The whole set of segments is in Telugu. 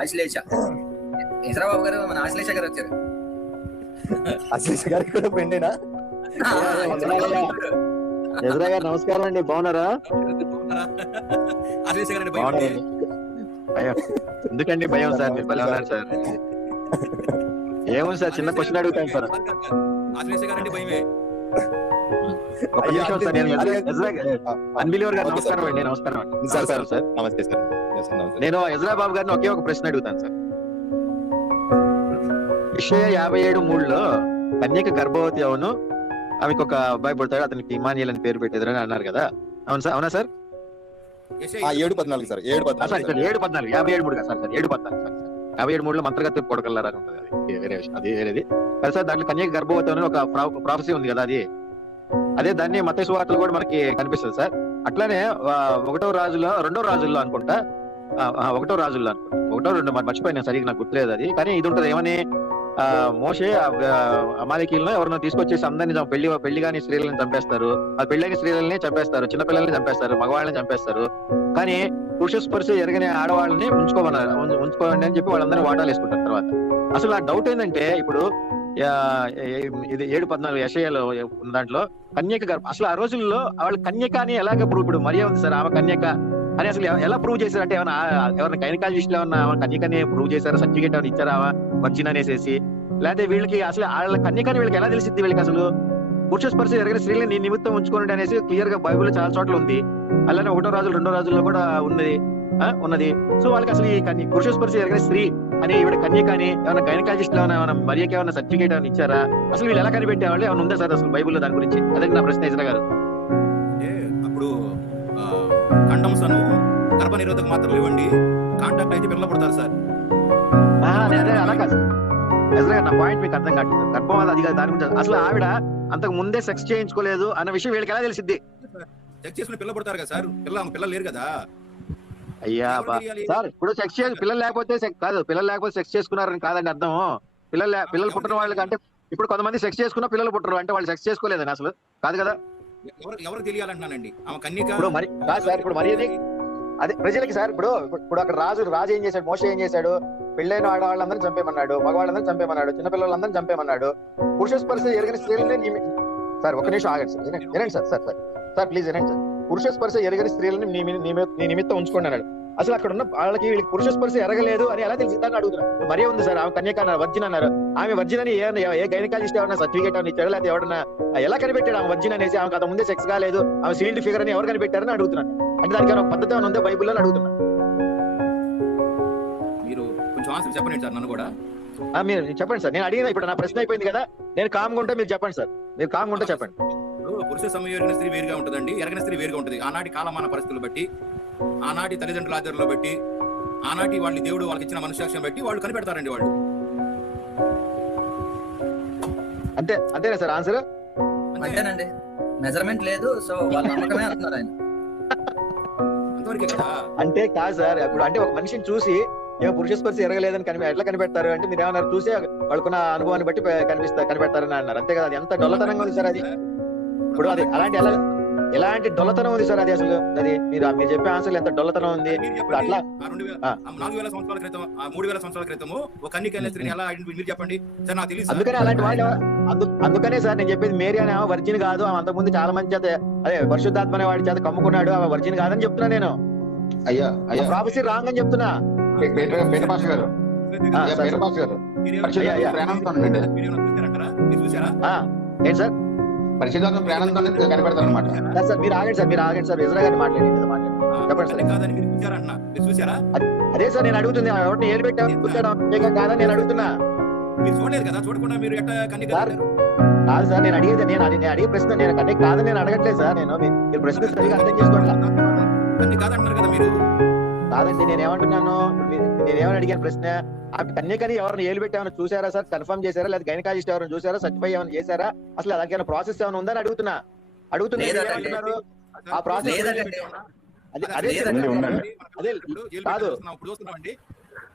ఆశ్లేష ఇసరాబాబు గారు మన ఆశ్లేష గారు వచ్చారు. అశ్లేష గారికి కూడా ఫ్రెండేనా? ఎదురా గారు నమస్కారం అండి, బాగున్నారా? ఆశ్లేష గారు భయం ఎందుకండి? భయం సార్, మీరు భలే ఉన్నారు సార్. ఏముంది సార్, చిన్న క్వశ్చన్ అడుగుతాను సార్. ఆశ్లేష గారంటే భయమే. ఒక నిమిషం సార్, నేను అన్బిలీవర్ గారు నమస్కారం అండి. నమస్కారం అండి సార్. నమస్తే సార్. నేను ఎజ్రా బాబు గారిని ఒకే ఒక ప్రశ్న అడుగుతాను సార్. యెషయా 57:3 కన్యక గర్భవతి అవును, ఆమెకు ఒక అబ్బాయి పుడతాడు, అతనికి ఇమానియేల్ అని పేరు పెట్టేదని అన్నారు కదా, అవునా సార్? 7:14 సార్. 7:14 57:3 సార్. 57:3 మంత్రగతి కొడకల్లారా ఉంటుంది, అది వేరే విషయం, అది వేరేది కదా సార్. దాంట్లో కన్యక గర్భవతి అని ఒక ప్రాఫెసీ ఉంది కదా, అది అదే దాన్ని మత్తయి సువార్తలో కూడా మనకి కనిపిస్తుంది సార్. అట్లానే 1వ రాజుల్లో 2వ రాజుల్లో అనుకుంటా, 1వ రాజుల్లో అనుకుంటా, 1వ 2 మర్చిపోయినా సరిగ్గా నాకు గుర్తులేదు అది. కానీ ఇది ఉంటది, ఏమని మోషే అమాలేకీలను ఎవరినో తీసుకొచ్చేసి అందరినీ పెళ్లి కాని స్త్రీలను చంపేస్తారు, ఆ పెళ్లిని స్త్రీలని చంపేస్తారు, చిన్నపిల్లల్ని చంపేస్తారు, మగవాళ్ళని చంపేస్తారు. కానీ పురుష స్పర్శ ఎరగని ఆడవాళ్ళని ఉంచుకోండి అని చెప్పి వాళ్ళందరినీ వాటాలు వేసుకుంటారు. తర్వాత అసలు ఆ డౌట్ ఏంటంటే, ఇప్పుడు ఇది 7:14 యెషయాలో ఉన్న దాంట్లో కన్యక గర్భ, అసలు ఆ రోజుల్లో వాళ్ళు కన్యక అని ఎలాగ ప్రూవ్, ఇప్పుడు మరియా ఉంది సార్, ఆమె కన్యక అని అసలు ఎలా ప్రూవ్ చేశారు? అంటే ఎవరైనా గైనకాలజిస్ట్ ఏమన్నా కన్యకని ప్రూవ్ చేశారా? సర్టిఫికేట్ ఏమైనా ఇచ్చారా వర్జిన్ అనేసి? లేకపోతే వీళ్ళకి అసలు వాళ్ళ కన్యకని వీళ్ళకి ఎలా తెలిసింది? వీళ్ళకి అసలు పురుష స్పర్శ ఎరగని స్త్రీలని నీ నిమిత్తం ఉంచుకోండి అనేసి క్లియర్ గా బైబిల్లో చాలా చోట్ల ఉంది. అలానే 1వ రాజులు 2వ రాజుల్లో కూడా ఉన్నది. సో వాళ్ళకి అసలు ఈ పురుష స్పర్శ ఎరగని స్త్రీ అని ఈవిడ కన్యక అని ఏమైనా గైనకాలజిస్ట్ ఏమైనా మరియకి ఏమైనా సర్టిఫికేట్ ఏమైనా ఇచ్చారా? అసలు వీళ్ళు ఎలా కనిపెట్టేవాళ్ళు ఏమైనా ఉందా సార్ అసలు బైబిల్లో దాని గురించి? అదే నా ప్రశ్న ఎజ్రా గారు. అప్పుడు కండమ్స్ అను గర్భ నిరోధక మాత్రలు ఇవ్వండి, కాంటాక్ట్ అయితే పిల్లలు పుడతారు సార్. అదే అలా కాదు ఎజ్రా గారు, నా పాయింట్ మీకు అర్థం కాదు. గర్భం అది కాదు, దాని గురించి అసలు ఆవిడ అంతకు ముందే సెక్స్ చేయించుకోలేదు అన్న విషయం వీళ్ళకి ఎలా తెలిసిద్ది? సెక్స్ చేసుకుని పిల్లలు పుడతారు కదా సార్, పిల్లలు లేరు కదా. అయ్యా సార్, ఇప్పుడు సెక్స్ పిల్లలు లేకపోతే సెక్స్ చేసుకున్నారని కాదండి అర్థం. పిల్లలు పుట్టిన వాళ్ళకి అంటే ఇప్పుడు కొంతమంది సెక్స్ చేసుకున్న పిల్లలు పుట్టరు అంటే వాళ్ళు సెక్స్ చేసుకోలేదని అసలు కాదు కదా. ఎవరు తెలియాలంటున్నానండి, ఆమె కన్యక. ఇప్పుడు మరి కాదు సార్, ఇప్పుడు మరి అదే ప్రజలకి సార్, ఇప్పుడు అక్కడ రాజు ఏం చేశాడు? మోషే ఏం చేశాడు? పెళ్ళైన ఆడవాళ్ళందరినీ చంపేమన్నాడు, మగవాళ్ళందరినీ చంపేమన్నాడు, చిన్నపిల్లలందరినీ చంపేమన్నాడు. పురుష స్పర్శ ఎరగని స్త్రీలని సార్, ఒక నిమిషం ఆగండి సార్, వినండి సార్ ప్లీజ్ వినండి సార్. పురుష స్పర్శ ఎరగని స్త్రీలని నీ నిమిత్తం ఉంచుకోండి అన్నాడు. అసలు అక్కడ ఉన్న వాళ్ళకి వీళ్ళకి పురుష స్పర్శ ఎరగలేదు అని ఎలా తెలిసిందని అడుగుతున్నారు. మరీ ఉంది సార్, ఆమె కన్యక అన్నారు, వర్జిన్ అన్నారు. ఆమె వర్జిన్ అని ఏ గైనకాలజిస్ట్ ఎవరైనా సర్టిఫికేట్ అని ఇచ్చాడు? లేకపోతే ఎవరైనా ఎలా కనిపెట్టాడు ఆమె వర్జిన్ అనేసి? ఆమెకు అంత ముందే సెక్స్ కాలేదు, ఆమె సీల్డ్ ఫిగర్ అని ఎవరు కనిపెట్టారని అడుగుతున్నాను. అంటే దానికి ఒక పద్ధతి ఏమైనా ఉందో బైబిల్లో అని అడుగుతున్నాను. మీరు కొంచెం ఆన్సర్ చెప్పండి సార్. నన్ను కూడా మీరు చెప్పండి సార్, నేను అడిగిన ఇప్పుడు నా ప్రశ్న అయిపోయింది కదా, నేను కామ్గా ఉంటే మీరు చెప్పండి సార్, మీరు కామ్గా ఉంటే చెప్పండి. పురుష సమయం ఎరిగిన స్త్రీ వేరుగా ఉంటుందండి, ఎరగిన స్త్రీ వేరుగా ఉంటుంది. ఆనాటి కాలమాన పరిస్థితులు బట్టి, ఆనాటి తల్లిదండ్రుల ఆధారంలో బట్టి, ఆనాటి వాళ్ళ దేవుడు వాళ్ళకి ఇచ్చిన మనుష్యాక్షం బట్టి వాళ్ళు కనిపెడతారండి వాళ్ళు. అంతేనా సార్ ఆన్సర్? అంతేనండి, మెజర్మెంట్ లేదు, సో వాళ్ళ నమ్మకమే అంటున్నారు ఆయన. అంతవరకే కదా. అంటే కాదు సార్, ఇప్పుడు అంటే ఒక మనిషిని చూసి పురుష స్పర్శ ఎరగలేదని ఎట్లా కనిపెడతారు అంటే, మీరు ఏమన్నారు? చూసి వాళ్ళకున్న అనుభవాన్ని బట్టి కనిపెడతారని అన్నారు, అంతే కదా. అది ఎంత డొల్లతనంగా ఉంది సార్ అది. ఇప్పుడు అది ఎలాంటి డొల్లతనం ఉంది సార్ అది అసలు? అది మీరు చెప్పే ఆన్సర్ ఎంత డొల్లతనం ఉంది. అట్లా 4000 సంవత్సరాల క్రితం, 3000 సంవత్సరాల క్రితము ఒక కన్యక స్త్రీని ఎలా మీరు చెప్పండి సార్, నాకు తెలియదు. అందుకనే అలాంటి వాళ్ళు, అందుకనే సార్ నేను చెప్పేది, మేరీ అనే ఆమె వర్జిన్ కాదు, ఆమె అంతకుముందు చాలా మంది చేత అదే పరిశుద్ధాత్మ అనే వాడి చేత కమ్ముకున్నాడు, ఆమె వర్జిన్ కాదని చెప్తున్నా నేను. అయ్యా ప్రాఫెసీ రాంగ్ అని చెప్తున్నా. ఏంటి సార్ పరిశుద్ధాత్మ ప్రేరణతో కనిపెడతారు అనమాట. సార్ మీరు ఆగండి సార్, ఎజ్రా గారిని మాట్లాడండి, చెప్పండి సార్. అదే సార్ నేను అడుగుతుంది, ఎవరిని ఏలు పెట్టాను కాదని నేను అడుగుతున్నా. కాదు సార్, నేను అడిగే ప్రశ్న, నేను కన్యక కాదని నేను అడగట్లేదు సార్. మీరు ప్రశ్న సరిగా అర్థం చేసుకోండి. కాదండి, నేనేమని అడిగాను ప్రశ్న? ఆ కన్యకని ఎవరిని ఏలు పెట్టామని చూసారా సార్? కన్ఫర్మ్ చేశారా? లేదా గైనకాలజిస్ట్ ఎవరైనా చూసారా? సర్టిఫై ఏమైనా చేశారా? అసలు దానికైనా ప్రాసెస్ ఏమైనా ఉందని అడుగుతున్నా. ఆ ప్రాసెస్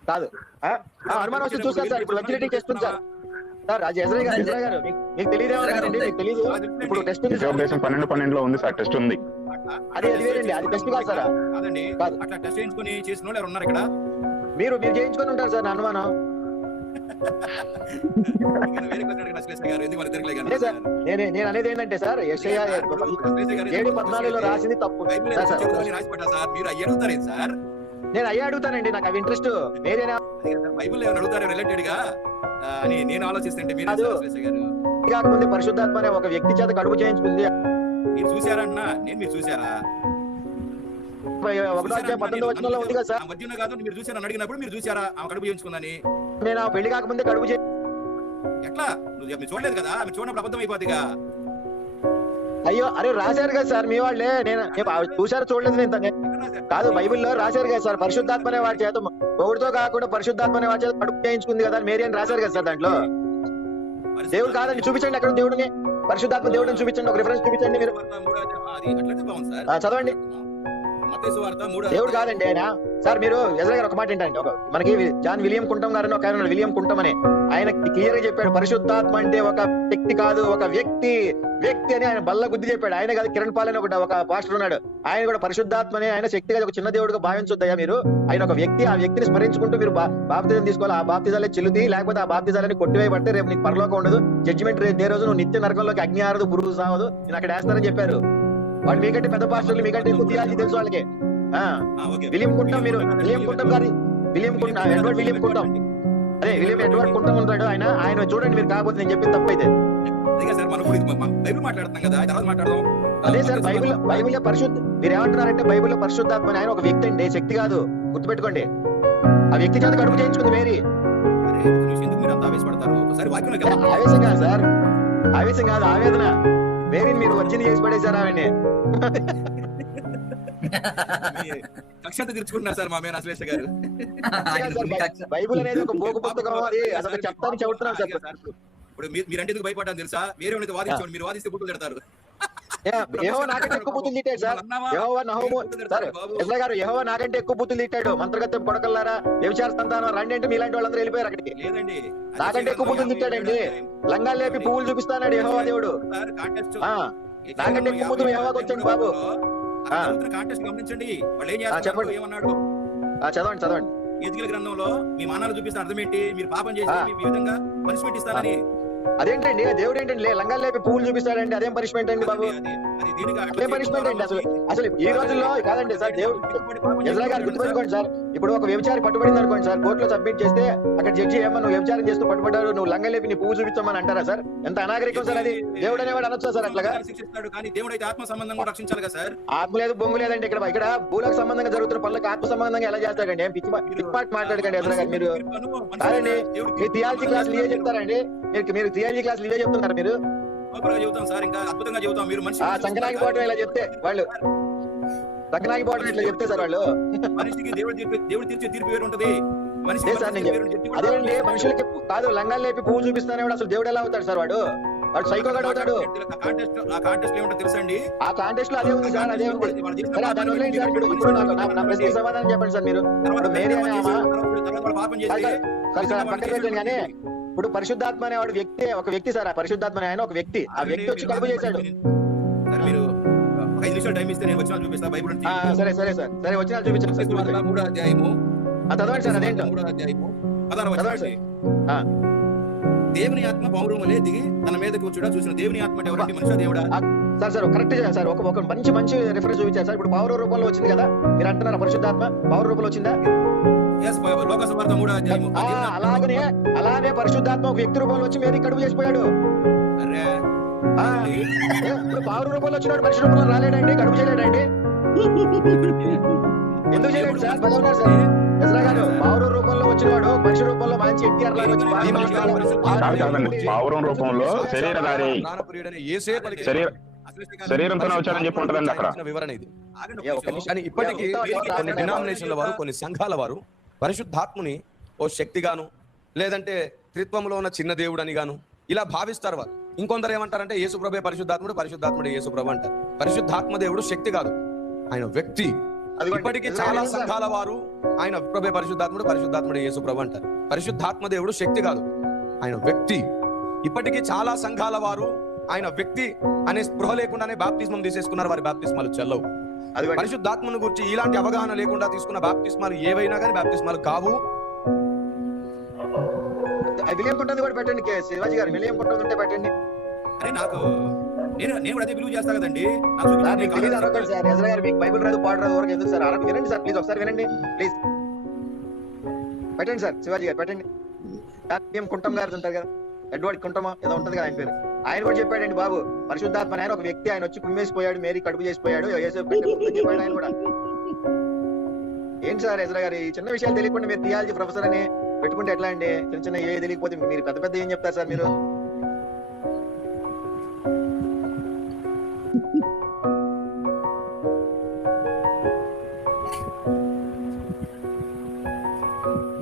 కాదు అనుమానం వస్తే చూస్తాను సార్. ఇప్పుడు వెంటిలేటింగ్ టెస్ట్ ఉంది సార్. ఎజ్రా గారు మీకు తెలియదేమో కదండి, మీకు తెలియదు. ఇప్పుడు టెస్ట్ ఉంది 12 ఉంది సార్, టెస్ట్ ఉంది. అది వేరండి, అది టెస్ట్ కాదు సార్. అట్లా టెస్ట్ చేయించుకొని చేసిన వాళ్ళు ఎవరు ఉన్నారు ఇక్కడ? మీరు చేయించుకొని ఉంటారు సార్ నా అనుమానం. ఇంకా వేరే క్వశ్చన్ అడగండి అశ్లేష గారు, ఎందుకు మరి తిరగలేక అదే సార్ నేను అనేది ఏంటంటే సార్ యెషయా 7:14 రాసింది తప్పు బైబిల్ సార్. సార్ రాసి పెట్టా సార్, మీరు అయ్యి అడుగుతారేంటి సార్? నేను అయ్యే అడుగుతానండి, నాకు అవి ఇంట్రెస్ట్. మీరేనా బైబిల్ ఏమైనా అడుగుతారు రిలేటెడ్ గా అని నేను ఆలోచిస్తుంటే మీరు అశ్లేష గారు కాకముందే పరిశుద్ధాత్మ అనే ఒక వ్యక్తి చేత కడుపు చేయించుకుంది. మీరు చూసారా అన్న? మీరు చూసారా? 1:19 ఉంది కదా సార్. మధ్యన కాదు, మీరు చూసారా అడిగినప్పుడు మీరు చూసారా ఆమె కడుపు చేయించుకుందని? నేను పెళ్లి కాకముందే కడుపు ఎట్లా? మీరు చూడలేదు కదా, మీరు చూడనప్పుడు అబద్ధం అయిపోతుందిగా. అయ్యో అరే రాశారు కదా సార్ మీ వాళ్ళే. నేను చూసారు చూడలేదు నేను కాదు, బైబిల్లో రాశారు కదా సార్, పరిశుద్ధాత్మ అనే వాడి చేత ఒకటితో కాకుండా పరిశుద్ధాత్మ అనే వాడి చేత కడుపు చేయించుకుంది కదా మేరీ అని రాశారు కదా సార్. దాంట్లో దేవుడు కాదండి, చూపించండి అక్కడ దేవుడిని, పరిశుద్ధాత్మ దేవుడిని చూపించండి, ఒక రిఫరెన్స్ చూపించండి మీరు. చదవండి. దేవుడు కాదండి ఆయన. సార్ మీరు ఎజరా గారు ఒక మాట ఏంటంటే, మనకి జాన్ విలియం కుంటం గారు ఒక ఆయన విలియం కుంటం అని ఆయన క్లియర్ గా చెప్పాడు, పరిశుద్ధాత్మ అంటే ఒక వ్యక్తి కాదు, ఒక వ్యక్తి అని ఆయన బల్ల గుద్ది చెప్పాడు. ఆయన కాదు, కిరణ్ పాల్ అని ఒక పాస్టర్ ఉన్నాడు, ఆయన కూడా పరిశుద్ధాత్మని ఆయన శక్తిగా ఒక చిన్న దేవుడుగా భావించొద్దయ్యా మీరు. ఆయన ఒక వ్యక్తి, ఆ వ్యక్తిని స్మరించుకుంటూ మీరు బాప్తిజం తీసుకోవాలి. ఆ బాప్తిజాలే చెల్లుది, లేకపోతే ఆ బాప్తిజాలని కొట్టివేయబడితే రేపు నీకు పరలోకం ఉండదు, జడ్జిమెంట్ డే రోజు నువ్వు నిత్య నరకంలోకి అగ్ని ఆరదు, పురుగు సావదు, నేను అక్కడ వేస్తానని చెప్పారు. వాళ్ళు మీకంటే పెద్ద పాస్టర్లు, మీకంటే ఎక్కువ థియాలజీ తెలుసు వాళ్ళకి. విలియం కుంటం, మీరు విలియం కుంటం గారి ఎడ్వర్డ్ విలియం కుంటం, అదే విలియం ఎడ్వర్డ్ కుంటం ఉంటాడు ఆయన చూడండి మీరు. కాకపోతే నేను చెప్పింది తప్పైతే అదే సార్, బైబిల్లో పరిశుద్ధ మీరు ఏమంటున్నారంటే బైబిల్లో పరిశుద్ధాత్మ ఆయన ఒక వ్యక్తి అండి, శక్తి కాదు, గుర్తుపెట్టుకోండి. ఆ వ్యక్తి చేత కడుపు చేయించుకుంది మేరీ. ఆవేశం కాదు సార్, ఆవేశం కాదు, ఆవేదన. మేరీని మీరు వచ్చింది చేసి పడేశారు ఆమెని. కక్షత తీర్చుకుంటున్నారు సార్ మా మీద అశ్లేష గారు. బైబిల్ అనేది ఒక బోకు పుస్తకం, అది అసలు చెప్తాను చెబుతున్నాం సార్. ఇప్పుడు మీరంటే ఎందుకు భయపడ్డాను తెలుసా? వేరే వాదించండి, మీరు వాదిస్తే బుద్ధులు తిడతారు. యెహోవా నాకంటే ఎక్కువ బుద్ధులు తిట్టాడు సార్. యెహోవా యెహోవా నాకంటే ఎక్కువ బుద్ధులు తిట్టాడు. మంత్రగత్తె కొడకల్లారా, వ్యభిచార సంతానం రండి అంటే మీలాంటి వాళ్ళందరూ వెళ్ళిపోయారు అక్కడికి. నాకంటే ఎక్కువ బుద్ధులు తిట్టాడండి. లంగాలు లేపి పువ్వులు చూపిస్తాడు యెహోవా దేవుడు. నాకంటే ఎక్కువ బుద్ధులు యెహోవాకి వచ్చాడు బాబు. గమనించండి, వాళ్ళు ఏం చేస్తారు, ఏమన్నాడు చదవండి. ఎజ్కేలు గ్రంథంలో మీ మానాలు చూపిస్తే అర్థం ఏంటి? మీరు పాపం చేసి మీ విధంగా పనిష్మెంట్ ఇస్తానని. అదేంటండి దేవుడు ఏంటండి లంగాలు లేపి పువ్వులు చూపిస్తాడండి, అదేం పనిష్మెంట్ అండి బాబు? అదేం పనిష్మెంట్ అండి అసలు ఈ రోజుల్లో? కాదండి సార్, దేవుడు ఎజ్రా గారు గుర్తుపెట్టుకోండి సార్, ఇప్పుడు ఒక వ్యభిచారి పట్టుబడింది అనుకోండి సార్, కోర్టులో సబ్మిట్ చేస్తే అక్కడ జడ్జి ఏమన్నా నువ్వు వ్యభిచారం చేస్తూ పట్టుబడ్డారు, నువ్వు లంగా లేపి నీ పువ్వు చూపించమని అంటారా సార్? ఎంత అనాగరికం సార్ అది. దేవుడు అనేవాడు అనొచ్చా సార్ అట్లాగా? దేవుడు అయితే ఆత్మ సంబంధంగా రక్షించాలి కదా సార్. ఆత్మ లేదు బొంగు లేదండి ఇక్కడ భూలకు సంబంధంగా జరుగుతున్న పనులకు ఆత్మ సంబంధంగా ఎలా చేస్తాడండి? ఏం పిచ్చి మాట్లాడకండి ఎజ్రా గారు. మీరు కాదండి, మీ థియాలజీ క్లాసులు ఇవే చెప్తారండి, మీరు థియాలజీ క్లాసులు ఇవే చెప్తున్నారు మీరు. సంకనాకి పోవడం ఇలా చెప్తే వాళ్ళు, సంకనాకి పోవడం ఇట్లా చెప్తే సార్ వాళ్ళు. మనిషికి దేవుడు తీర్చే తీర్పు వేరు ఉంటది. అదేండి మనుషులకి కాదు, లంగాలు లేపి పువ్వు చూపిస్తానే అసలు దేవుడు ఎలా అవుతాడు సార్? వాడు సైకో గడ్ అవుతాడు. ఆ కాంటెస్ట్ లో అదే ఉంది సార్, అదే ఉంది. ఇప్పుడు నా ప్రశ్నకి సమాధానం చెప్పండి సార్ మీరు. ఇప్పుడు మేరీ అనే పక్కన పెట్టండి కానీ, ఇప్పుడు పరిశుద్ధాత్మ అనేవాడు వ్యక్తి, ఒక వ్యక్తి సార్. ఆ పరిశుద్ధాత్మ ఆయన ఒక వ్యక్తి, ఆ వ్యక్తి వచ్చి కడుపు చేశాడు. సరే సరే సార్, సరే వచ్చిన చూపించండి సార్. చదవండి సార్, అదేంటో దేవుని ఆత్మ పౌరుమలే దిగి తన మీదకి వచ్చుడా చూసిన దేవుని ఆత్మ ఎవరండి? మనిషి దేవుడా? Sir correct sir. ఒక మంచి రిఫరెన్స్ చూపించారు సార్. ఇప్పుడు పౌర రూపంలో వచ్చింది కదా మీరు అంటున్నారు, పరిశుద్ధాత్మ పౌర రూపంలో వచ్చిందా? అలానే పరిశుద్ధాత్మ ఒక వ్యక్తి రూపంలో వచ్చి మీరు కడుపు చేసిపోయాడు. ఇప్పుడు పౌర రూపంలో వచ్చినాడు, మనిషి రూపంలో రాలేడండి, కడుపు చేయలేడండి. ఎందుకు చేయలేడు సార్? బలవున్నారు సార్ ఎజ్రా గారు. పౌర రూపంలో వచ్చినవాడు మనిషి రూపంలో మంచి ఎన్టీఆర్ లాగా వచ్చి పౌరం రూపంలో శరీరధారి శరీరంతోనే వచ్చాడని చెప్పి ఉంటుందండి అక్కడ వివరణ ఇది. కానీ ఇప్పటికీ కొన్ని డినామినేషన్ల వారు, కొన్ని సంఘాల వారు పరిశుద్ధాత్ముని ఓ శక్తిగాను, లేదంటే త్రిత్వంలో ఉన్న చిన్న దేవుడు అని గాను ఇలా భావిస్తారు వారు. ఇంకొందరు ఏమంటారంటే యేసుప్రభే పరిశుద్ధాత్ముడు, పరిశుద్ధాత్ముడే యేసుప్రభు అంటారు. పరిశుద్ధాత్మ దేవుడు శక్తి కాదు, ఆయన వ్యక్తి. ఇప్పటికీ చాలా సంఘాల వారు ఆయన ప్రభే పరిశుద్ధాత్ముడు, పరిశుద్ధాత్ముడే యేసుప్రభు అంటారు. పరిశుద్ధాత్మ దేవుడు శక్తి కాదు, ఆయన వ్యక్తి. ఇప్పటికీ చాలా సంఘాల వారు ఆయన వ్యక్తి అనే స్పృహ లేకుండానే బాప్తిస్మం తీసేసుకున్నారు, వారి బాప్తిస్మాలు చెల్లవు. అది పరిశుద్ధాత్మను గురించి ఇలాంటి అవగాహన లేకుండా తీసుకున్న బాప్తిస్మాలు ఏవైనా కానీ బాప్తిస్మాలు కావు. విలియం కుంటుంది కూడా పెట్టండి, శివాజీ గారు విలియం కుంటుంది ఉంటే పెట్టండి. అరే నాకు నేను కూడా అదే బిలీవ్ చేస్తా కదండి. మీకు తెలియదు అనుకోండి సార్, ఎజ్రా గారు మీకు బైబిల్ రాదు పాడు రాదు వరకు ఎందుకు సార్, అరకు వినండి సార్, ప్లీజ్ ఒకసారి వినండి ప్లీజ్. పెట్టండి సార్, శివాజీ గారు పెట్టండి. విలియం కుంటం గారు ఉంటారు కదా, ఎడ్వర్డ్ కుంటమో ఏదో ఉంటది కదా ఆయన పేరు, ఆయన కూడా చెప్పాడండి బాబు పరిశుద్ధాత్మ ఆయన ఒక వ్యక్తి, ఆయన వచ్చి కుమ్మేసిపోయాడు, మేరీ కడుపు చేసిపోయాడు, చెప్పాడు ఆయన కూడా. ఏంటి సార్ ఎజ్రా గారు ఈ చిన్న విషయాలు తెలియకుండా మీరు థియాలజీ ప్రొఫెసర్ అని పెట్టుకుంటే ఎట్లా అండి? చిన్న చిన్న ఏ తెలియకపోతే మీరు పెద్ద పెద్ద ఏం చెప్తారు సార్ మీరు?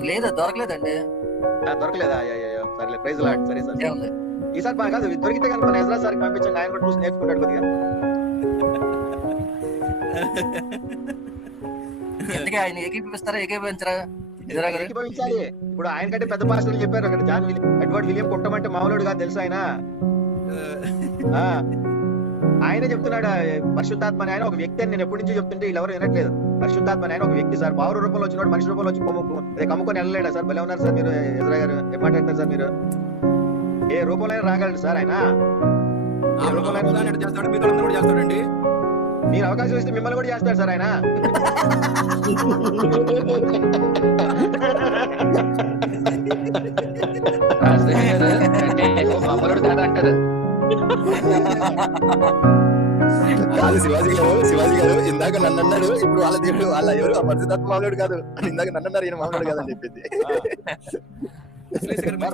లేదా దొరకలేదండి. దొరకలేదా? సరే ప్రైజ్ లార్డ్. సరే సార్, ఈసారి బాగా కాదు దొరికితే కానీ మన ఎజ్రా సార్కి పంపించండి, ఆయన కూడా చూసి నేర్చుకుంటాడు కొద్దిగా. ఎందుకే ఆయన ఏకీపిస్తారా ఏకీపించరా? ఏకీభవించాలి. ఇప్పుడు ఆయన కంటే పెద్ద పాస్టర్లు చెప్పారు అక్కడ, ఎడ్వర్డ్ విలియం కుంటమంటే మామూలుడు కాదు తెలుసు ఆయన. ఆయనే చెప్తున్నాడు పరిశుద్ధాత్మ ఆయన ఒక వ్యక్తి అని. నేను ఎప్పటి నుంచి చెప్తుంటే వీళ్ళు ఎవరు వినట్లేదు. పరిశుద్ధాత్మ ఆయన ఒక వ్యక్తి సార్, పావుర రూపంలో వచ్చినాడు, మనిషి రూపంలో వచ్చి కమ్ముకొని వెళ్ళలేడా సార్? భలే ఉన్నారు సార్ మీరు ఎజ్రా గారు, ఏం మాట్లాడతారు సార్ మీరు? ఏ రూపంలో రాగలడు సార్ ఆయన? చేస్తాడండి. మీరు అవకాశం ఇస్తే మిమ్మల్ని కూడా చేస్తాడు సార్ ఆయన. కాదు శివాజీ గారు ఇందాక నన్ను అన్నాడు, ఇప్పుడు వాళ్ళ దేవుడు వాళ్ళ ఎవరు పరిశుద్ధాత్మ మామూలుడు కాదు, ఇందాక నన్ను అన్నారు ఈయన మామూలుడు కాదని చెప్పింది.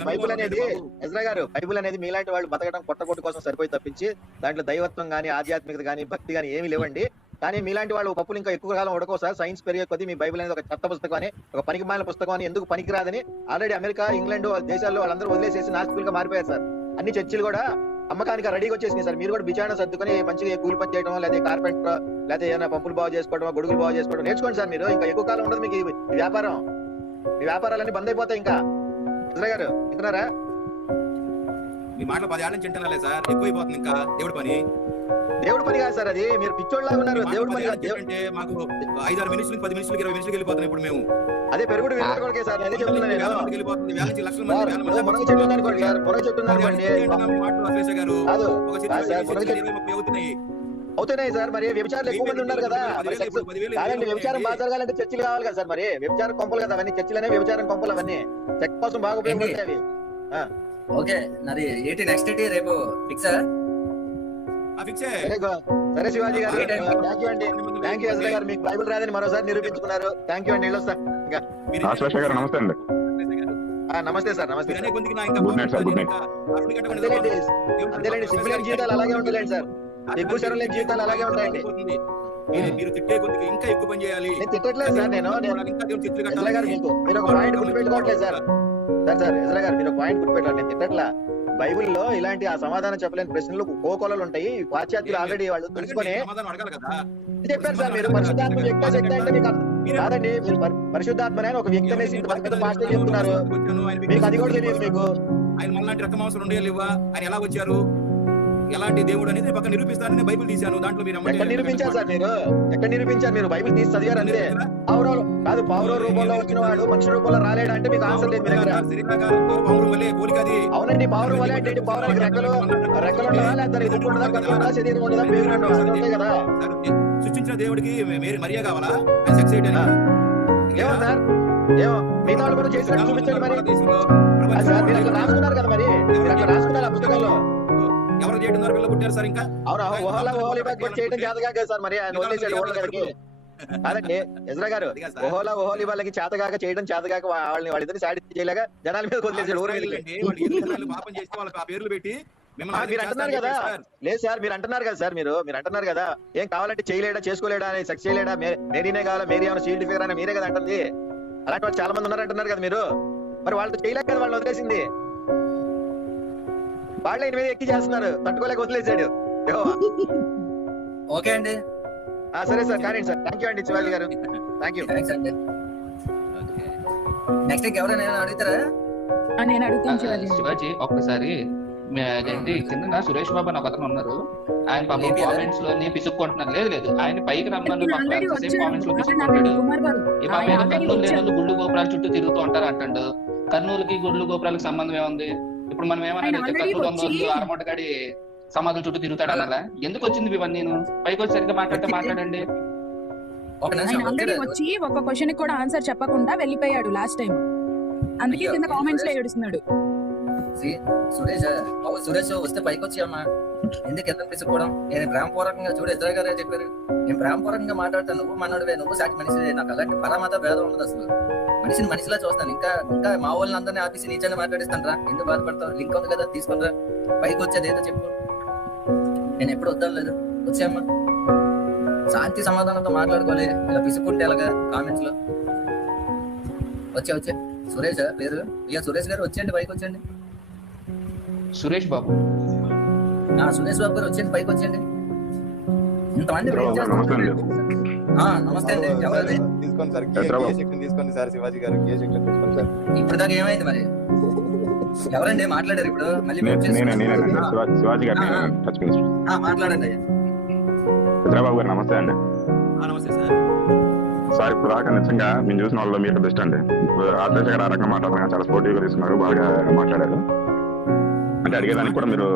బైబుల్ అనేది ఎజ్రా గారు, బైబుల్ అనేది మీలాంటి వాళ్ళు బతకడం కొట్టకొట్టు కోసం సరిపోయి తప్పించి దాంట్లో దైవత్వం గానీ ఆధ్యాత్మికత గానీ భక్తి గానీ ఏమీ లేవండి. కానీ మీలాంటి వాళ్ళు పప్పులు ఇంకా ఎక్కువ కాలం ఉడకో సార్. సైన్స్ పెరిగే కొద్దీ మీ బైబిల్ అనేది ఒక చెత్త పుస్తకం అని, ఒక పనికి మాలిన పుస్తకం అని, ఎందుకు పనికిరాదని ఆల్రెడీ అమెరికా, ఇంగ్లాండ్ దేశాల్లో వాళ్ళందరూ వదిలేసేసి నాస్తికులుగా మారిపోయారు సార్. అన్ని చర్చిలు కూడా అమ్మకానికి రెడీగా వచ్చేసినాయి సార్. మీరు కూడా బిచారణ సర్దుకొని మంచిగా కూలి పని చేయడం, లేదా కార్పెంటర్, లేదా ఏదైనా పంపులు బాగు చేసుకోవడం, గొడుగులు బాగు చేసుకోవడం నేర్చుకోండి సార్. మీరు ఇంకా ఎక్కువ కాలం ఉండదు మీకు ఈ వ్యాపారం. మీ వ్యాపారాలన్నీ బంద్ అయిపోతాయి. ఇంకా ఎజ్రా గారు వింటున్నారా? మీ మాటలు 10 ఏళ్ళ నుంచి వింటున్నాలే సార్, ఎక్కువైపోతుంది ఇంకా దేవుడి పని. దేవుడి పని కాదు సార్ అది, మీరు పిచ్చోళ్ళగా ఉన్నారు. దేవుడి పని అంటే మాకు 5-6 మినిస్టులు 10 మినిస్టులు 20 మినిస్టులు వెళ్ళిపోతున్నాం ఇప్పుడు మేము. అదే పెరుగుడు వెళ్ళిపోవడానికి సార్, అదే చెప్తున్నాను నేను. వెళ్ళిపోతుంది వేల నుంచి లక్షల మునగ చెట్టు ఉందనుకోండి సార్, మునగ చెట్టు ఉందనుకోండి అవుతున్నాయి సార్. మరి వ్యభిచారులు ఎక్కువ మంది ఉన్నారు కదా, కాదండి వ్యభిచారం బాగా జరగాలంటే చర్చిలు కావాలి కదా సార్. మరి వ్యభిచారం కొంపలు కదా అవన్నీ, చర్చిలనే వ్యభిచారం కొంపలు అవన్నీ, చెక్ కోసం బాగా ఉపయోగపడతాయి అవి. ఓకే నాది ఏంటి నెక్స్ట్ ఏంటి రేపు ఫిక్సా? సరే శివాజీ గారు, థ్యాంక్ యూ అండి. థ్యాంక్ యూ ఎజ్రా గారు, మీకు బైబిల్ రాదని మరోసారి నిరూపించుకున్నారు. థ్యాంక్ యూ అండి. వెళ్ళొస్తా ఇంకా. నమస్తే అండి. నమస్తే సార్, నమస్తే. Good night sir, good night. అంతేలేండి, సిగ్గులేని జీవితాలు అలాగే ఉంటాయండి సార్, సిగ్గు శరం లేని జీవితాలు అలాగే ఉంటాయండి. మీరు తిట్టే కొద్దిగా ఇంకా ఎక్కువ పని చేయాలి. నేను తిట్టట్లేదు సార్, నేను ఎజ్రా గారు మీరు ఒక పాయింట్ గుర్తుపెట్టుకోవట్లేదు సార్. సార్ ఎజ్రా గారు మీరు ఒక పాయింట్ గుర్తుపెట్టాలి, నేను తిట్టట్లా. బైబిల్లో ఇలాంటి ఆ సమాధానం చెప్పలేని ప్రశ్నలు కోకొలలు ఉంటాయి. పాశ్చాత్యులు ఆల్రెడీ వాళ్ళు తెలుసుకొని చెప్పారు సార్. మీరు పరిశుద్ధాత్మ వ్యక్తి శక్తి అంటే మీకు కాదండి, మీరు పరిశుద్ధాత్మ ఒక వ్యక్తి అనేసి పాస్టర్ చెప్తున్నారు, మీకు అది కూడా తెలియదు. మీకు ఆయన మనలాంటి రక్త మాంసం ఉండే లేవా, ఆయన ఎలా వచ్చారు, ఎలాంటి దేవుడు అనేది పక్కన నిరూపిస్తానని బైబిల్ తీశాను. దాంట్లో మీరు ఎక్కడ నిరూపించారు సార్? మీరు ఎక్కడ నిరూపించారు? మీరు బైబిల్ తీసి చదివారు అంతే. పావురం కాదు, పావురం రూపంలో వచ్చిన వాడు మనిషి రూపంలో రాలేడా అంటే మీకు ఆన్సర్ లేదు. అవునండి, పావురం వలే అంటే పావురానికి రెక్కలు ఉండదా, లేదా దుమ్ము ఉండదా, కన్ను ఉండదా, శరీరం ఉండదా, పేరు ఉంటాయి కదా. సృష్టించిన దేవుడికి మరియా కావాలా సెక్స్ ఏమో సార్, ఏమో మిగతా వాళ్ళు కూడా చేసినట్టు చూపించండి మరి. సార్ మీరు అక్కడ రాసుకున్నారు కదా, మరి మీరు అక్కడ రాసుకున్నారు ఆ పుస్తకంలో. ఎవరు చేయడం పిల్లలు పుట్టారు సార్ ఇంకా. అవునా, ఓహోలా చేయడం చేతగా కదా సార్, మరి ఆయన వదిలేసాడు ఓహోల గారికి. కాదండి ఎజ్రా గారు, ఓహోలి వాళ్ళకి చేతగాక చేయడం చేతగాక వాళ్ళిద్దరిని సాడి చేయలేక జనాల మీద వదిలేసాడు ఊరు పాపం చేస్తే వాళ్ళకి ఆ పేర్లు పెట్టి. మీరు అంటున్నారు కదా, లేదు సార్ మీరు అంటున్నారు కదా సార్, మీరు అంటున్నారు కదా ఏం కావాలంటే చేయలేడా, చేసుకోలేడా, సెక్స్ చేయలేడా, మేరీనే కావాలా, మేరీ ఏమైనా షీల్డ్ ఫిగర్ అని మీరే కదా అంటుంది. అలాంటి వాళ్ళు చాలా మంది ఉన్నారు అంటున్నారు కదా మీరు. మరి వాళ్ళతో చేయలేక కదా వాళ్ళని వదిలేసింది. వాళ్ళే మీద ఎక్కి చేస్తున్నారు, తట్టుకోలేక వదిలేసాడు. ఓకే అండి, సరే సార్, కానీ సార్ థ్యాంక్ యూ అండి శివాజీ గారు, థ్యాంక్ యూ. నెక్స్ట్ ఎవరైనా అడుగుతారా? నేను అడుగుతాను శివాజీ. ఒక్కసారి అదేంటి కింద సురేష్ బాబు అని ఒక అతను ఉన్నారు. ఆయన పాపం కామెంట్స్ లోని పిసుక్కుంటున్నారు. లేదు ఆయన పైకి రమ్మని కామెంట్స్ లో పిసుక్కుంటాడు. ఈ పాప ఏదో కర్నూలు లేనందుకు గుళ్ళు గోపురాల చుట్టూ తిరుగుతూ ఉంటారు అంటాడు. కర్నూలుకి గుళ్ళు గోపురాలకు సంబంధం ఏముంది? ఇప్పుడు మనం ఏమన్నా కర్నూలు వందలు ఆరమూటగాడి సమాధుల చుట్టూ తిరుగుతాడు అన్నారా? ఎందుకు వచ్చింది ఇవన్నీ? పైకి వచ్చి సరిగ్గా మాట్లాడండి. వచ్చి ఒక క్వశ్చన్ కూడా ఆన్సర్ చెప్పకుండా వెళ్ళిపోయాడు లాస్ట్ టైం. అందుకే కింద కామెంట్స్ లో ఏడుస్తున్నాడు. సురేష్ వస్తే పైకి వచ్చి అమ్మా ఎందుకు ఎంత పిసుకోవడం? నేను ప్రేమపూర్వకంగా చూడు ఇద్దరు గారే చెప్పారు. నేను ప్రేమపూర్వకంగా మాట్లాడతాను. నువ్వు మనోడివే, నువ్వు సాటి మనిషి. నాకు అలాంటి పరమత భేదం ఉండదు. అసలు మనిషిని మనిషిలా చూస్తాను. ఇంకా మా వాళ్ళని అందరినీ ఆఫీస్ నీచని మాట్లాడిస్తాను రా. ఎందుకు బాధపడతావు? లింక్ ఉంది కదా, తీసుకుంటా. పైకి వచ్చేది ఏదో చెప్పు. నేను ఎప్పుడు వద్దాలేదు. వచ్చామ్మా శాంతి సమాధానంతో మాట్లాడుకోలే. ఇలా పిసుకుంటే ఎలాగా కామెంట్స్ లో? వచ్చే సురేష్ పేరు సురేష్ గారు వచ్చేయండి, పైకి వచ్చేయండి. సురేష్ బాబు సురేష్ బాబు గారు వచ్చేయండి, పైకి వచ్చేయండి. ఇంతమంది నమస్తే అండి. ఎవరది? తీసుకోండి సార్, తీసుకోండి సార్. శివాజీ గారు తీసుకోండి సార్. ఇప్పుడు దాకా ఏమైంది మరి? ఎవరండి మాట్లాడారు ఇప్పుడు? మళ్ళీ శివాజీ గారు మాట్లాడండి. చంద్రబాబు గారు నమస్తే అండి. నమస్తే సార్. సార్ ఇప్పుడు దాకా నిజంగా మేము చూసిన వాళ్ళు మీరు బెస్ట్ అండి. ఆదర్శ గారు ఆ రకంగా మాట్లాడుతున్నారు, చాలా స్పోర్టివ్ గా తీసుకున్నారు, బాగా మాట్లాడారు. అంటే అడిగేదానికి కూడా మీరు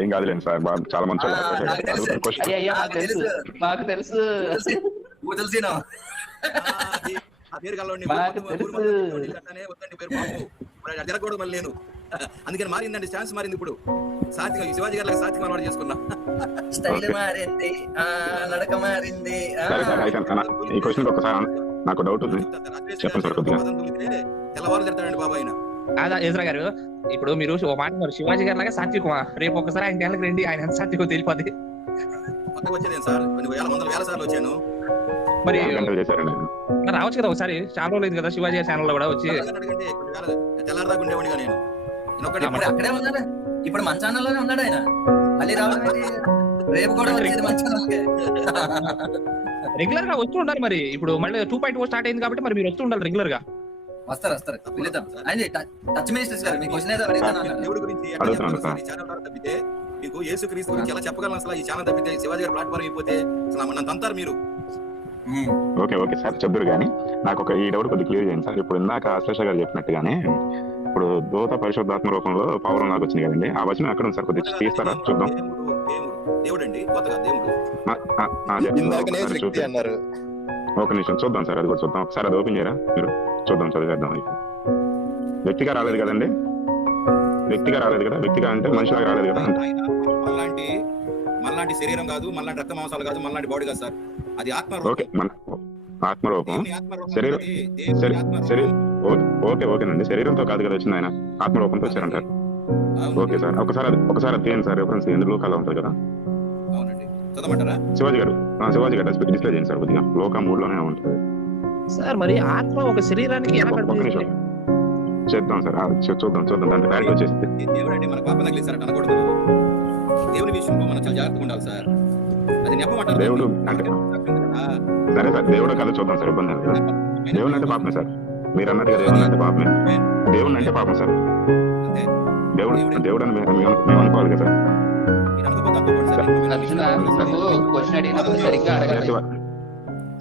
ఏం కాదులేండి సార్, చాలా మంచి మాకు తెలుసు. జరగకూడదు మళ్ళీ నేను అందుకని మారిందండి, ఛాన్స్ మారింది. ఇప్పుడు సాత్విక శివాజీ గారి సాత్విక అలవాటు చేసుకున్నా. స్టైల్ మారింది, నడక మారింది. ఈ క్వశ్చన్ ఒకసారి నాకు డౌట్ ఉంది, చెప్పండి సార్. తెల్లవారు తిడతాడండి బాబా ఆయన. ఎజ్రా గారు, ఇప్పుడు మీరు ఓ మాట శివాజీ గారి లాగా సాత్వికమా? రేపు ఒకసారి ఆయన టేళ్ళకి రండి, ఆయన ఎంత సాత్వికం తెలిపోద్ది. కొత్తగా వచ్చేది సార్, వేల సార్లు వచ్చాను. మరి రావచ్చు కదా ఒకసారి, చాలా రోజులు కదా శివాజీ ఛానల్ లో కూడా వచ్చి. తెల్లారదాకా ఉండేవాడిగా నేను. అక్కడే ఉన్నాడు, ఇప్పుడు మన ఛానల్లోనే ఉన్నాడు ఆయన. మళ్ళీ రావాలి, రేపు కూడా వచ్చేది మన ఛానల్కే. రెగ్యులర్ గా వస్తూ ఉండాలి. మరి ఇప్పుడు మళ్ళీ 2.0 స్టార్ట్ అయింది కాబట్టి మరి మీరు వస్తూ ఉండాలి రెగ్యులర్ గా. వస్తారు పిలుద్దాం. టచ్ మినిస్టర్స్ గారు మీ క్వశ్చన్ ఏదో అడుగుతాను. దేవుడి గురించి తప్పితే మీకు యేసుక్రీస్తు గురించి ఎలా చెప్పగలను? అసలు ఈ ఛానల్ తప్పితే శివాజీ గారు ప్లాట్ఫామ్ అయిపోతే అసలు నన్ను తంతారు మీరు. ఓకే సార్, చెప్తారు కానీ నాకు ఒక ఈ డౌట్ కొద్దిగా క్లియర్ చేయండి సార్. ఇప్పుడు ఇందాక ఆశ్లేష గారు చెప్పినట్టుగానే ఇప్పుడు దూత పరిశుద్ధాత్మ రూపంలో పౌరం లాగా వచ్చింది కదండి, ఆ వచనం ఎక్కడ ఉంది సార్? కొద్దిగా తీస్తారా చూద్దాం. ఒక నిమిషం చూద్దాం సార్, అది కూడా చూద్దాం. ఒకసారి అది ఓపెన్ చేయరా మీరు? చూద్దాం, చదివేద్దాం. వ్యక్తిగా రాలేదు కదండి, వ్యక్తిగా రాలేదు కదా, వ్యక్తిగా అంటే మనిషిలాగా రాలేదు కదా. మళ్ళాంటి శరీరం కాదు, మళ్ళాంటి రక్త మాంసాలు కాదు, మళ్ళాంటి బాడీ కాదు సార్. అది ఓకే, మన ఆత్మరూపం. ఓకేనండి, శరీరంతో కాదు కదా వచ్చింది, ఆయన ఆత్మరూపంతో వచ్చారంటారు. ఓకే సార్, ఒకసారి అది తీయండి సార్, రిఫరెన్స్ ఎందుకు లోకాల్లో ఉంటుంది కదా. శివాజీ గారు డిస్ప్లే చేయండి సార్, కొద్దిగా లోక 3లోనే ఉంటుంది సార్. మరి ఆత్మ ఒక శరీరానికి చేద్దాం సార్, చూద్దాం దాంట్లో క్లారిటీ వచ్చేసి. దేవుడు అంటే మన పాపం తగిలి సార్ అనకూడదు. దేవుని విషయంలో మనం చాలా జాగ్రత్తగా ఉండాలి సార్. అది నెప్పమంటారు దేవుడు అంటే. సరే సార్, దేవుడు కదా చూద్దాం సార్, ఇబ్బంది లేదు. దేవుడు అంటే పాపమే సార్, మీరు అన్నట్టుగా దేవుడు అంటే పాపమే. దేవుడు అంటే పాపం సార్, దేవుడు అని మేము అనుకోవాలి కదా సార్.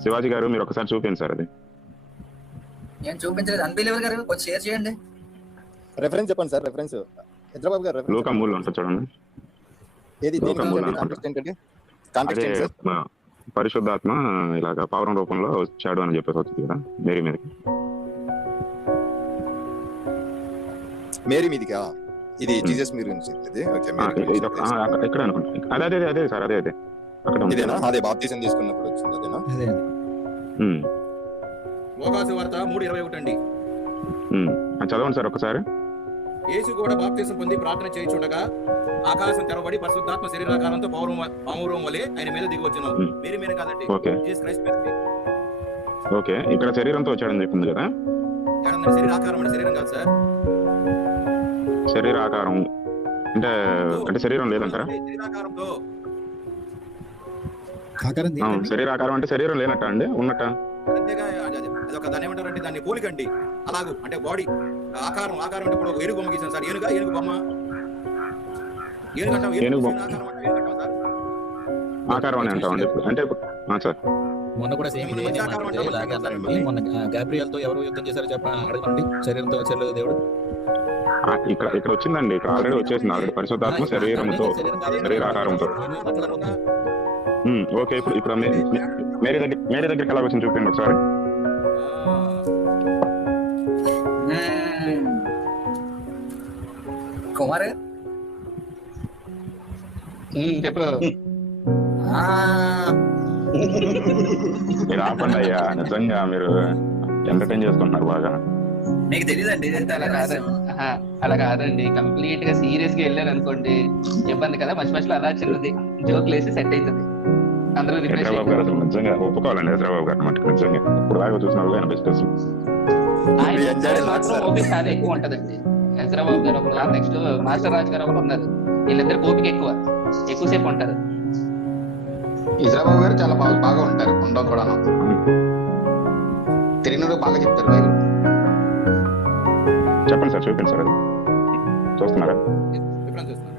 శివాజీ గారు మీరు ఒకసారి చూపించండి సార్. అది నేను చూపించలేదు, అన్బిలీవర్ గారు కొంచెం షేర్ చేయండి. రెఫరెన్స్ చెప్పండి సార్. రెఫరెన్స్ చంద్రబాబు గారు లోక 3లో ఉంటుంది చూడండి. పరిశుద్ధాత్మ ఇలాగ పౌరం రూపంలో వచ్చాడు అని చెప్పేసి వచ్చింది కదా మేరీ మీదకి. మేరీ మీదికా? ఇది జీసస్ మీరు ఎక్కడ అనుకుంటా? అదే సార్, అదే ఇదేనా? అదే బాప్టిజం తీసుకున్నప్పుడు వచ్చింది అదేనా? లోకాసు వార్త 3:21 అండి. చదవండి సార్ ఒకసారి. యేసు కూడా బాప్తిసం పొంది ప్రార్థన చేయించుండగా ఆకాశం తెరవబడి పరిశుద్ధాత్మ శరీరాకారంతో పావురం వలె ఆయన మీద దిగి వచ్చినాం. మేరీ మీద కాదండి, జీసస్ క్రైస్ట్ మీద. ఓకే, ఇక్కడ శరీరంతో వచ్చాడని చెప్పింది కదా. శరీరాకారం అంటే శరీరం కాదు సార్, శరీరాకారం అంటే అంటే శరీరం లేదంటారా? శరీరాకారంతో ఆకారం దేనికండి? శరీరాకారం అంటే శరీరం లేనట్ట అండి, ఉన్నట్ట? అంతేగా అదొక దాన్ని ఏమంటారంటే దాన్ని పోలికండి. అలాగూ అంటే బాడీ ఆకారం అంటే ఇప్పుడు ఏనుగు బొమ్మ గీసాను సార్. ఏనుగు బొమ్మ ఏనుగు బొమ్మ ఆకారం అంటే ఏనుగు అంటాం సార్. ఆకారం అని అంటామండి ఇప్పుడు. అంటే సార్ మొన్న కూడా సేమ్ ఇదే మంచి ఆకారం అంటే ఇలాగే అన్నారండి. మొన్న గాబ్రియల్ తో ఎవరు యుద్ధం చేశారో అడగండి. శరీరంతో వచ్చారు దేవుడు. ఇక్కడ వచ్చిందండి, ఇక్కడ ఆల్రెడీ వచ్చేసింది. ఆల్రెడీ పరిశుద్ధాత్మ శరీరంతో, శరీరాకారంతో. ఓకే, ఇప్పుడు మేరీ దగ్గరికి ఎలా వచ్చింది చూపించండి ఒకసారి. కుమార్ చెప్పు. మీరు ఆపండి అయ్యా, నిజంగా మీరు ఎంటర్టైన్ చేసుకుంటున్నారు బాగా. మీకు తెలియదండి అలా కాదండి, కంప్లీట్ గా సీరియస్ గా వెళ్ళారు అనుకోండి ఇబ్బంది కదా. మధ్యలో అలా చిన్నది జోక్ లేసి సెట్ అవుతుంది, అందరూ రిఫ్రెష్ హైదరాబాద్ గారు అసలు నిజంగా ఒప్పుకోవాలండి. హైదరాబాద్ గారు మటుకు నిజంగా ఇప్పుడు దాకా చూసిన వాళ్ళు ఆయన బెస్ట్. మాత్రం ఓపిక చాలా ఎక్కువ ఉంటదండి. హైదరాబాద్ గారు ఒకరు, నెక్స్ట్ మాస్టర్ రాజ్ గారు ఒకరు ఉన్నారు. వీళ్ళిద్దరు ఓపిక ఎక్కువసేపు ఉంటారు. ఇజ్రాబాబు గారు చాలా బాగా ఉంటారు, ఉండవు కూడా తిరిగిన బాగా చెప్తారు బైబిల్. చెప్పండి సార్, చూపించారు, అది చూస్తున్నారా? ఎప్పుడైనా చూస్తున్నారు